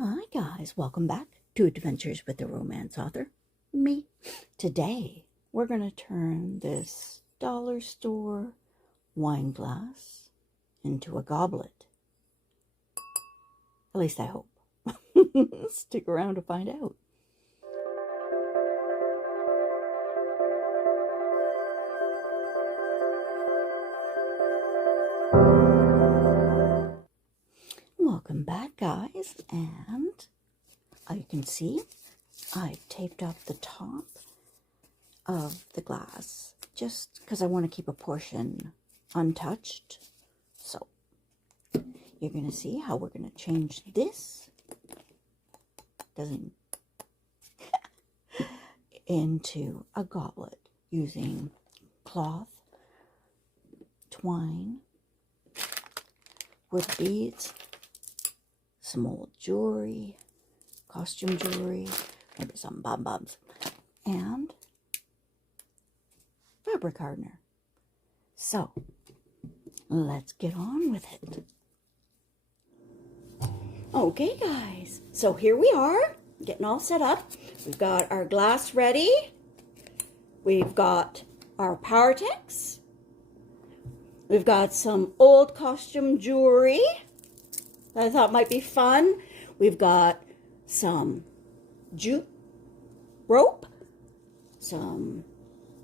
Hi guys, welcome back to Adventures with the Romance Author, me. Today we're going to turn this dollar store wine glass into a goblet. At least I hope. Stick around to find out. Welcome back guys, and you can see I've taped up the top of the glass just because I want to keep a portion untouched. So you're going to see how we're going to change this into a goblet using cloth, twine, wood beads, some old jewelry, costume jewelry, maybe some bob-bobs, and fabric hardener. So let's get on with it. Okay guys, so here we are, getting all set up. We've got our glass ready. We've got our Powertex. We've got some old costume jewelry that I thought might be fun. We've got some jute rope, some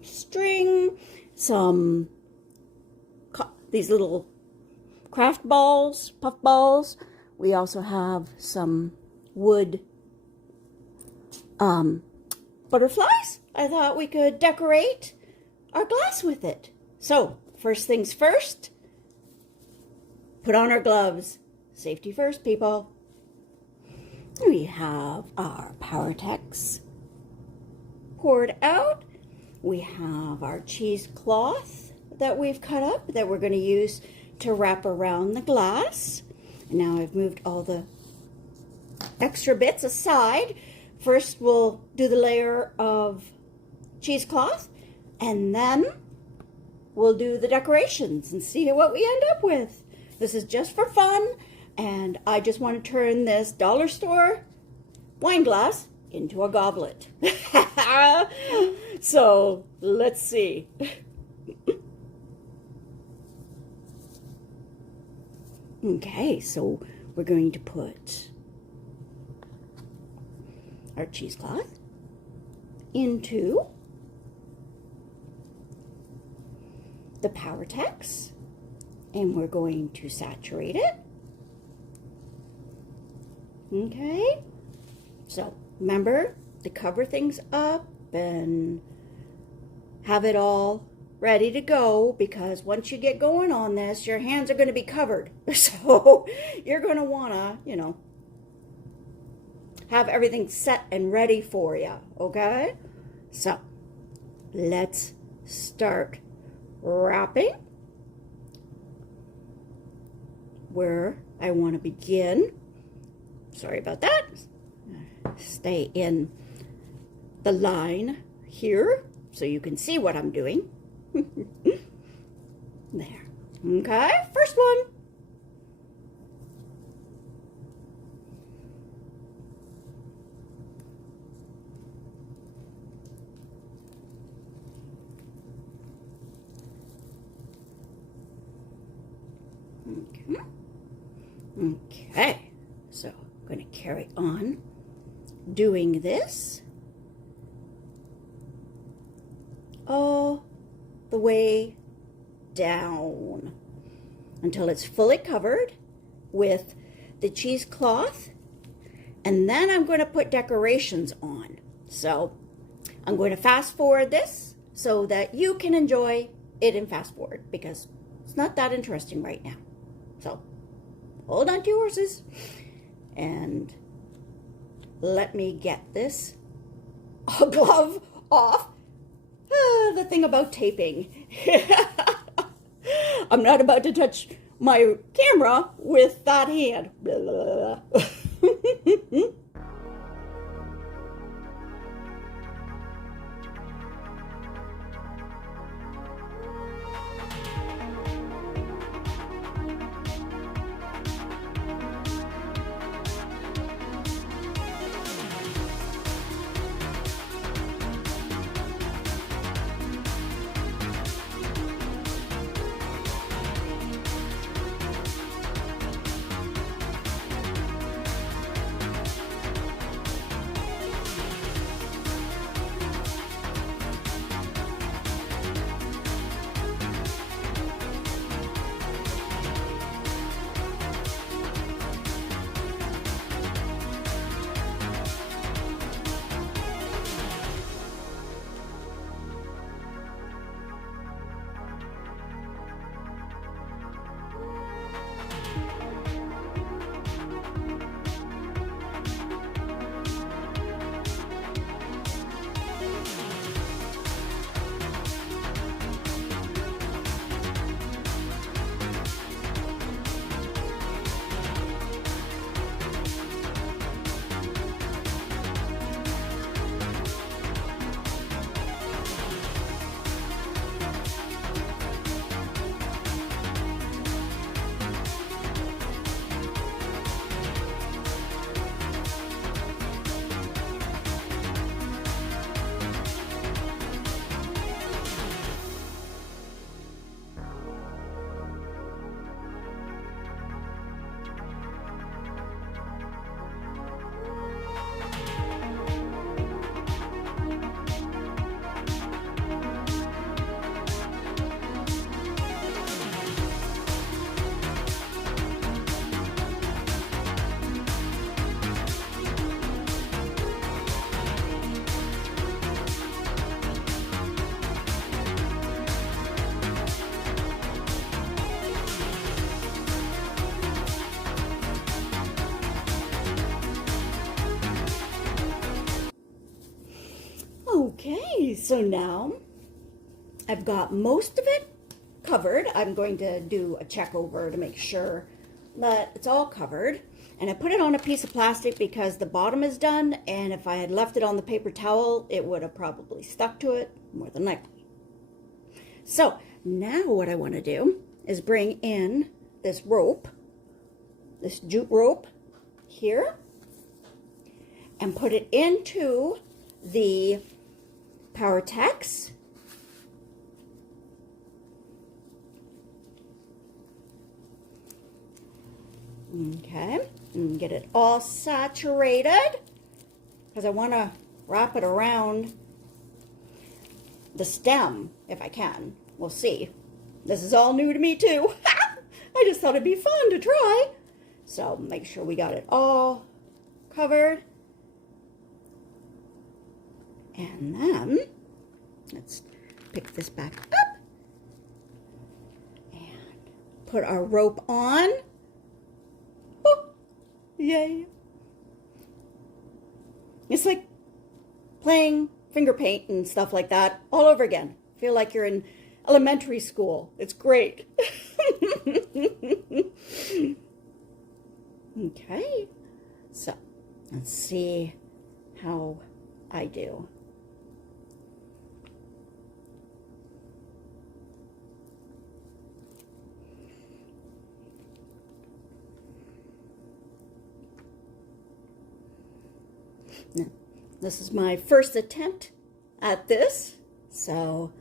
string, some these little craft balls, puff balls. We also have some wood butterflies. I thought we could decorate our glass with it. So first things first, put on our gloves. Safety first, people. We have our Powertex poured out. We have our cheesecloth that we've cut up that we're going to use to wrap around the glass. And now I've moved all the extra bits aside. First we'll do the layer of cheesecloth, and then we'll do the decorations and see what we end up with. This is just for fun, and I just want to turn this dollar store wine glass into a goblet. So let's see. Okay, so we're going to put our cheesecloth into the Powertex, and we're going to saturate it. Okay, so remember to cover things up and have it all ready to go, because once you get going on this, your hands are going to be covered. So you're going to want to, have everything set and ready for you, okay? So let's start wrapping. Where I want to begin, sorry about that, stay in the line here so you can see what I'm doing. There. Okay, first one. Okay, so I'm going to carry on doing this all the way down until it's fully covered with the cheesecloth, and then I'm going to put decorations on. So I'm going to fast forward this so that you can enjoy it in fast forward, because it's not that interesting right now. So hold on to your horses and let me get this glove off. The thing about taping. I'm not about to touch my camera with that hand. So now I've got most of it covered. I'm going to do a check over to make sure that it's all covered. And I put it on a piece of plastic because the bottom is done, and if I had left it on the paper towel, it would have probably stuck to it more than likely. So now what I want to do is bring in this rope, this jute rope here, and put it into the Powertex. Okay, and get it all saturated because I want to wrap it around the stem if I can. We'll see. This is all new to me too. I just thought it'd be fun to try. So make sure we got it all covered. And then let's pick this back up and put our rope on. Oh, yay. It's like playing finger paint and stuff like that all over again. Feel like you're in elementary school. It's great. Okay, so let's see how I do. Now, this is my first attempt at this, so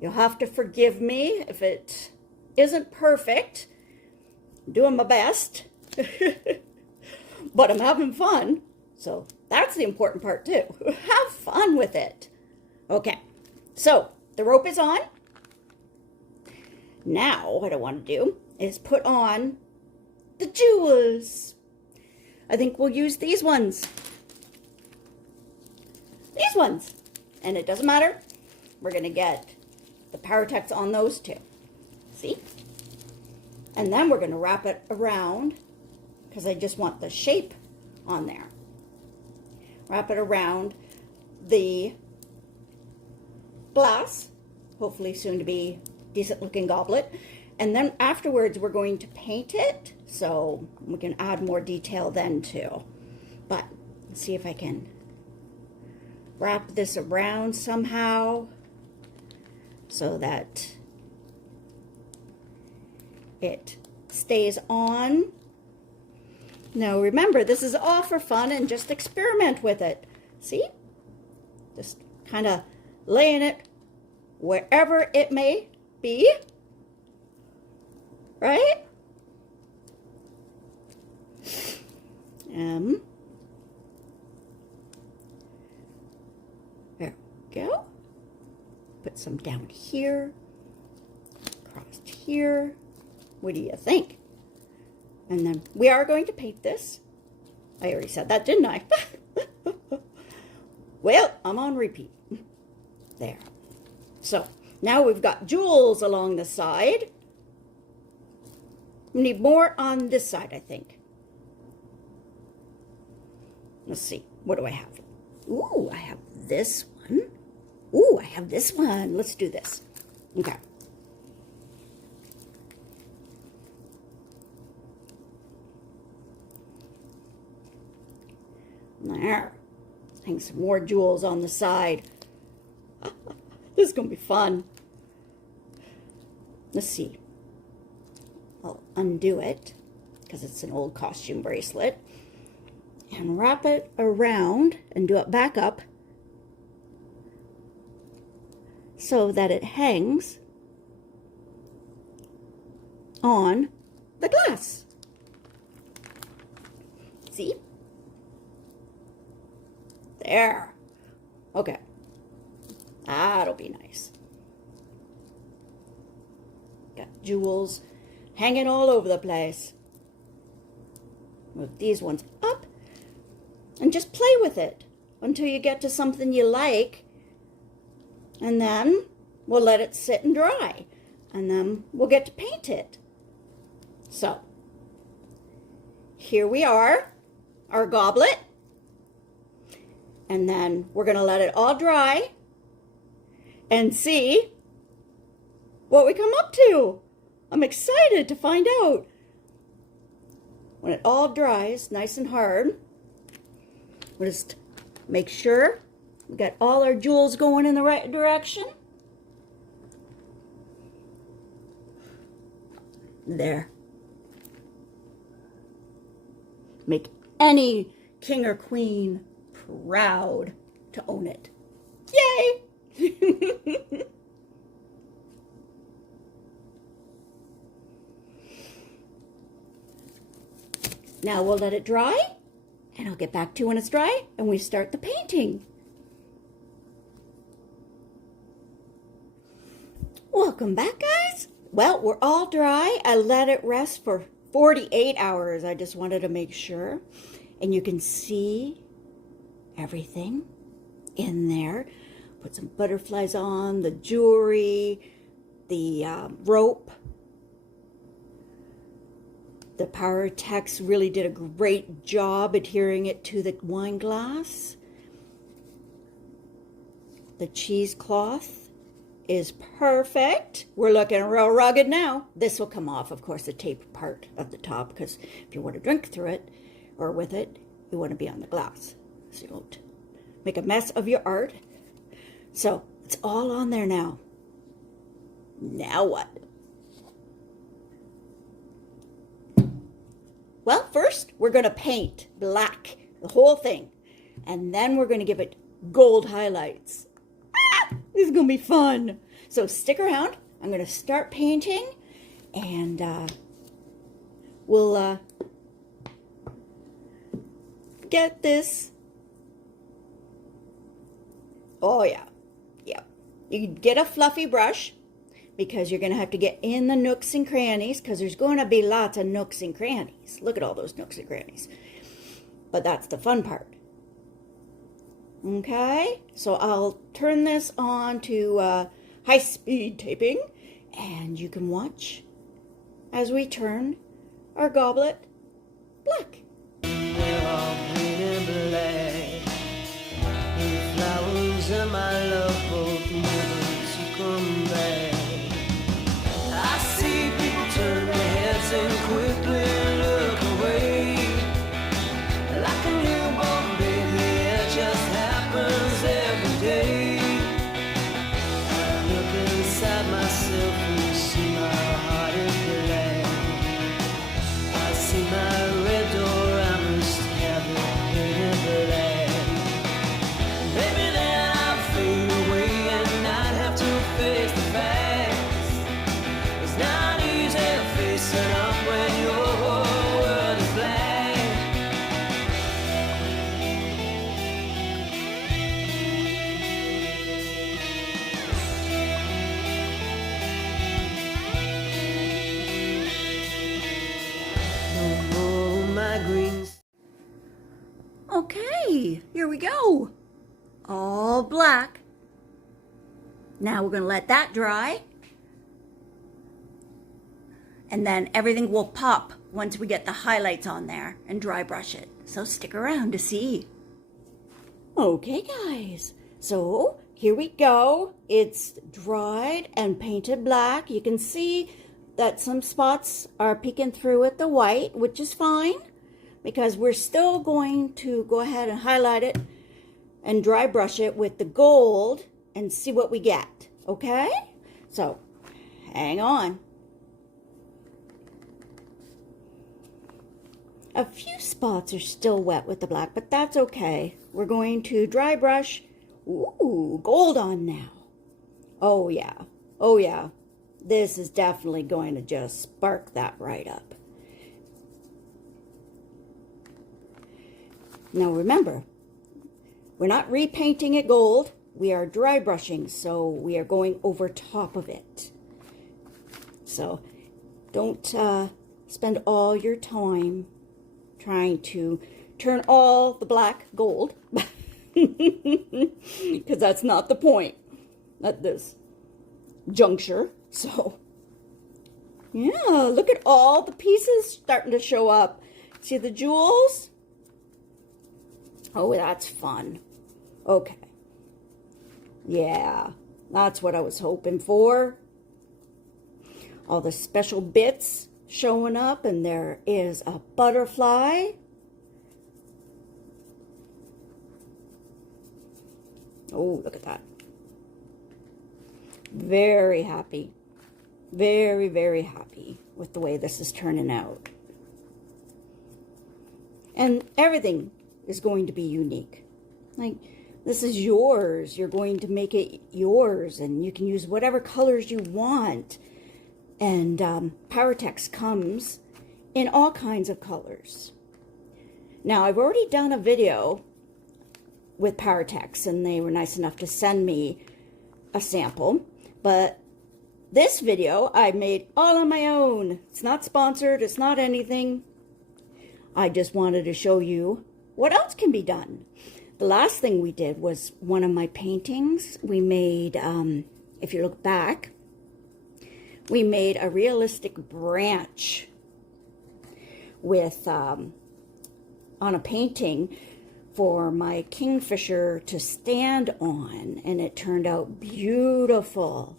you'll have to forgive me if it isn't perfect. I'm doing my best, but I'm having fun, so that's the important part too. Have fun with it. Okay, so the rope is on. Now what I want to do is put on the jewels. I think we'll use these ones. These ones. And it doesn't matter. We're going to get the Powertex on those too. See? And then we're going to wrap it around because I just want the shape on there. Wrap it around the glass, hopefully soon to be decent looking goblet. And then afterwards we're going to paint it, so we can add more detail then too. But let's see if I can wrap this around somehow so that it stays on. Now remember, this is all for fun and just experiment with it. See? Just kind of laying it wherever it may be. Right? There we go. Put some down here, across here. What do you think? And then we are going to paint this. I already said that, didn't I? Well, I'm on repeat. There. So now we've got jewels along the side. We need more on this side, I think. Let's see. What do I have? Ooh, I have this one. Ooh, I have this one. Let's do this. Okay. There. Hang some more jewels on the side. This is going to be fun. Let's see. I'll undo it because it's an old costume bracelet and wrap it around and do it back up so that it hangs on the glass. See? There. Okay. That'll be nice. Got jewels hanging all over the place. Move these ones up and just play with it until you get to something you like, and then we'll let it sit and dry, and then we'll get to paint it. So here we are, our goblet, and then we're going to let it all dry, and see what we come up to. I'm excited to find out. When it all dries nice and hard, we'll just make sure we got all our jewels going in the right direction. There. Make any king or queen proud to own it. Yay! Now we'll let it dry, and I'll get back to you when it's dry, and we start the painting. Welcome back, guys. Well, we're all dry. I let it rest for 48 hours. I just wanted to make sure. And you can see everything in there. Put some butterflies on, the jewelry, the rope. The Powertex really did a great job adhering it to the wine glass. The cheesecloth is perfect. We're looking real rugged now. This will come off, of course, the tape part of the top, because if you want to drink through it or with it, you want to be on the glass, so you won't make a mess of your art. So it's all on there now. Now what? Well, first we're going to paint black, the whole thing, and then we're going to give it gold highlights. This is going to be fun. So stick around. I'm going to start painting, and we'll get this. Oh, yeah. Yeah. You get a fluffy brush, because you're going to have to get in the nooks and crannies, because there's going to be lots of nooks and crannies. Look at all those nooks and crannies. But that's the fun part. Okay, so I'll turn this on to high-speed taping, and you can watch as we turn our goblet black. They're all green and black. The flowers and my love both never to come back. I see people turn their heads and quickly look away. Like a newborn baby, it just happens every day. I look inside myself and see my heart is black. I see my red door, I must have it painted black. Maybe then I'll fade away and I'd have to face the facts. It's not easy facing up when your whole world is black. No more my greens. Okay, here we go. All black. Now we're going to let that dry. And then everything will pop once we get the highlights on there and dry brush it. So stick around to see. Okay, guys. So here we go. It's dried and painted black. You can see that some spots are peeking through at the white, which is fine, because we're still going to go ahead and highlight it and dry brush it with the gold and see what we get. Okay? So hang on. A few spots are still wet with the black, but that's okay. We're going to dry brush. Ooh, gold on now. Oh yeah. Oh yeah. This is definitely going to just spark that right up. Now remember, we're not repainting it gold. We are dry brushing, so we are going over top of it. So don't spend all your time trying to turn all the black gold, because that's not the point at this juncture. So yeah, look at all the pieces starting to show up. See the jewels? Oh, that's fun. Okay. Yeah, That's what I was hoping for. All the special bits showing up, and there is a butterfly. Oh, look at that. Very happy. Very, very happy with the way this is turning out. And everything is going to be unique. Like, this is yours. You're going to make it yours, and you can use whatever colors you want. And Powertex comes in all kinds of colors. Now, I've already done a video with Powertex, and they were nice enough to send me a sample. But this video I made all on my own. It's not sponsored. It's not anything. I just wanted to show you what else can be done. The last thing we did was one of my paintings. We made, if you look back, we made a realistic branch with, on a painting for my kingfisher to stand on, and it turned out beautiful.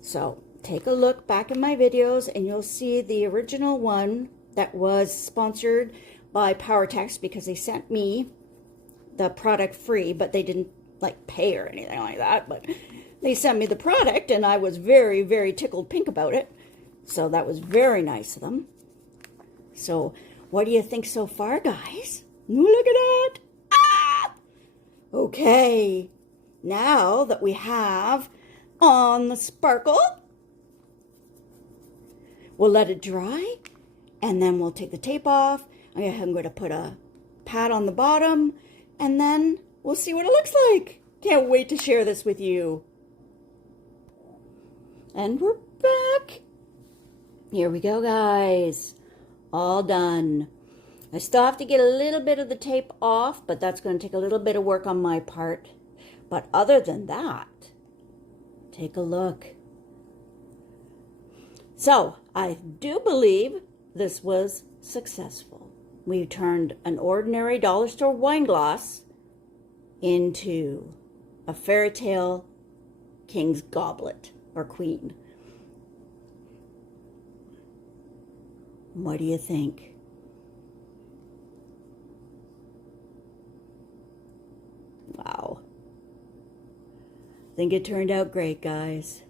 So take a look back in my videos and you'll see the original one that was sponsored by Powertex, because they sent me the product free, but they didn't like pay or anything like that, but they sent me the product, and I was very, very tickled pink about it. So that was very nice of them. So what do you think so far, guys? Look at that. Ah! Okay, now that we have on the sparkle, we'll let it dry, and then we'll take the tape off. I'm going to put a pad on the bottom, and then we'll see what it looks like. Can't wait to share this with you. And we're back. Here we go, guys. All done. I still have to get a little bit of the tape off, but that's going to take a little bit of work on my part. But other than that, take a look. So, I do believe this was successful. We turned an ordinary dollar store wine glass into a fairy tale king's goblet or queen. What do you think? Wow. I think it turned out great, guys.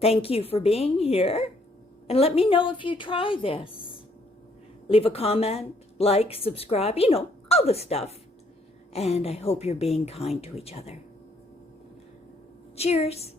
Thank you for being here, and let me know if you try this. Leave a comment, like, subscribe, you know, all the stuff. And I hope you're being kind to each other. Cheers.